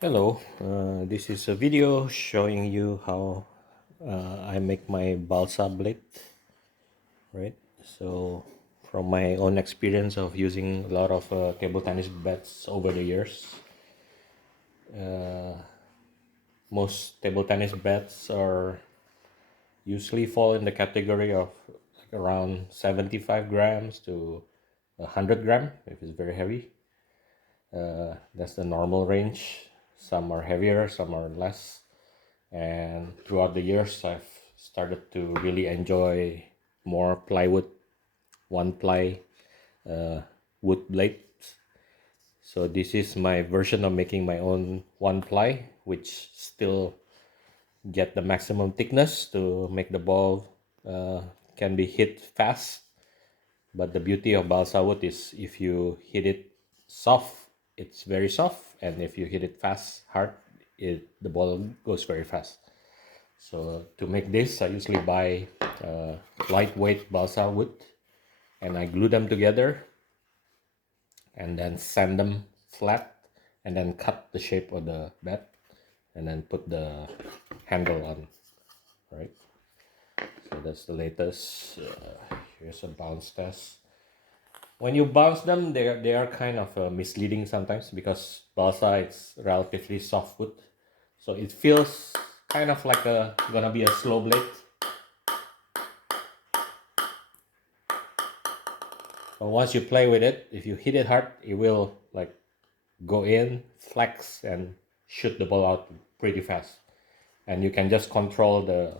Hello, this is a video showing you how I make my balsa blade, right? So, from my own experience of using a lot of table tennis bats over the years, most table tennis bats are usually fall in the category of like around 75 grams to 100 gram if it's very heavy. That's the normal range. Some are heavier, some are less. And throughout the years, I've started to really enjoy more plywood, one ply wood blades. So this is my version of making my own one ply, which still get the maximum thickness to make the ball can be hit fast. But the beauty of balsa wood is if you hit it soft, it's very soft, and if you hit it fast, hard, the ball goes very fast. So to make this, I usually buy lightweight balsa wood and I glue them together and then sand them flat and then cut the shape of the bat and then put the handle on, right? So that's the latest. Here's a bounce test. When you bounce them, they are kind of misleading sometimes because balsa is relatively soft wood, so it feels kind of like gonna be a slow blade. But once you play with it, if you hit it hard, it will like go in, flex, and shoot the ball out pretty fast. And you can just control the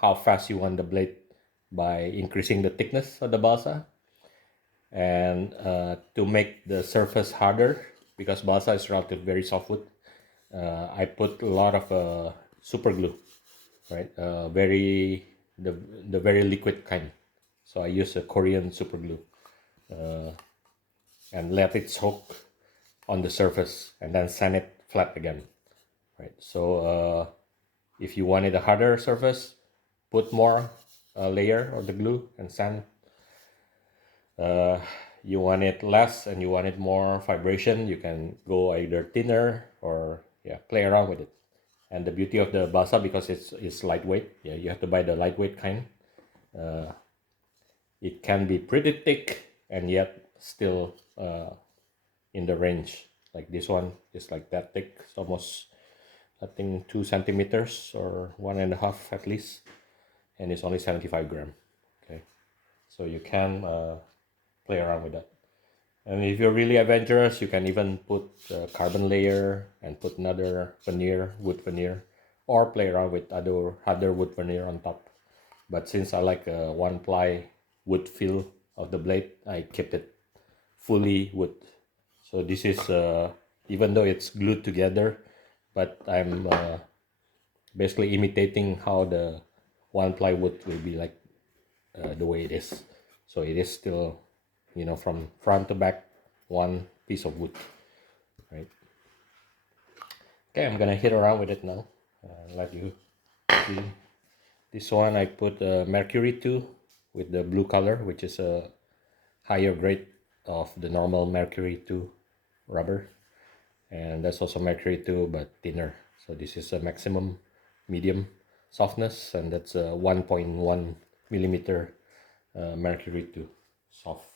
how fast you want the blade by increasing the thickness of the balsa. And to make the surface harder, because balsa is relatively very soft wood, I put a lot of super glue, right? The very liquid kind. So I use a Korean super glue and let it soak on the surface and then sand it flat again, right? So if you wanted a harder surface, put more layer of the glue and sand. You want it less and you want it more vibration, you can go either thinner or yeah, play around with it. And the beauty of the balsa, because it's lightweight, yeah, you have to buy the lightweight kind. It can be pretty thick and yet still in the range. Like this one is like that thick. It's almost, I think, 2 centimeters or 1.5 at least, and it's only 75 gram. Okay, so you can play around with that. And if you're really adventurous, you can even put a carbon layer and put another veneer, wood veneer, or play around with other wood veneer on top. But since I like a one ply wood feel of the blade, I kept it fully wood. So this is even though it's glued together, but I'm basically imitating how the one ply wood will be like the way it is. So it is still, from front to back, one piece of wood, right? Okay, I'm gonna hit around with it now. Let you see. This one I put Mercury 2 with the blue color, which is a higher grade of the normal Mercury 2 rubber. And that's also Mercury 2 but thinner. So this is a maximum medium softness, and that's a 1.1 millimeter Mercury 2 soft.